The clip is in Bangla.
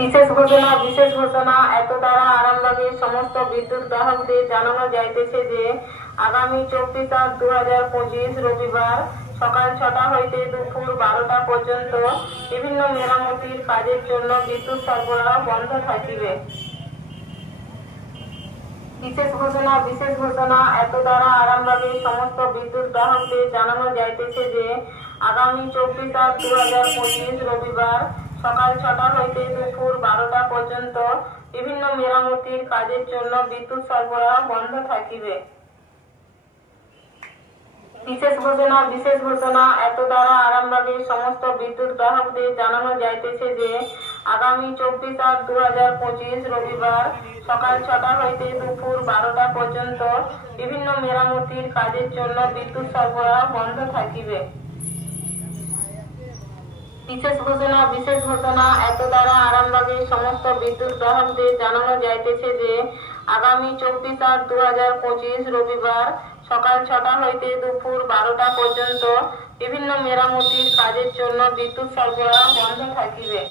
বিশেষ ঘোষণা এত দ্বারা আরামবাগের সমস্ত বিদ্যুৎ গ্রাহকদের জানানো যাইতেছে যে আগামী 24/8/2025 রবিবার সকাল 6টা হইতে দুপুর 12টা পর্যন্ত বিভিন্ন মেরামতির কাজের জন্য বিদ্যুৎ সরবরাহ বন্ধ থাকিবে। বিশেষ ঘোষণা এত দ্বারা আরামবাগের সমস্ত বিদ্যুৎ গ্রাহকদের জানানো যাইতেছে যে আগামী 24/8/2025 রবিবার সকাল 6টা হইতে দুপুর 12টা পর্যন্ত বিভিন্ন মেরামতির কাজের জন্য বিদ্যুৎ সরবরাহ বন্ধ থাকিবে। বিশেষ ঘোষণা এত দ্বারা আরামবাগের সমস্ত বিদ্যুৎ গ্রাহকদের জানানো যাইতেছে যে আগামী 24/8/2025 রবিবার সকাল 6টা হইতে দুপুর 12টা পর্যন্ত বিভিন্ন মেরামতির কাজের জন্য বিদ্যুৎ সরবরাহ বন্ধ থাকিবে। বিশেষ ঘোষণা এত দ্বারা আরামবাগের সমস্ত বিদ্যুৎ গ্রাহকদের জানানো যাইতেছে যে আগামী 24/8/2025 রবিবার সকাল 6টা হইতে দুপুর 12টা পর্যন্ত বিভিন্ন মেরামতির কাজের জন্য বিদ্যুৎ সরবরাহ বন্ধ থাকিবে।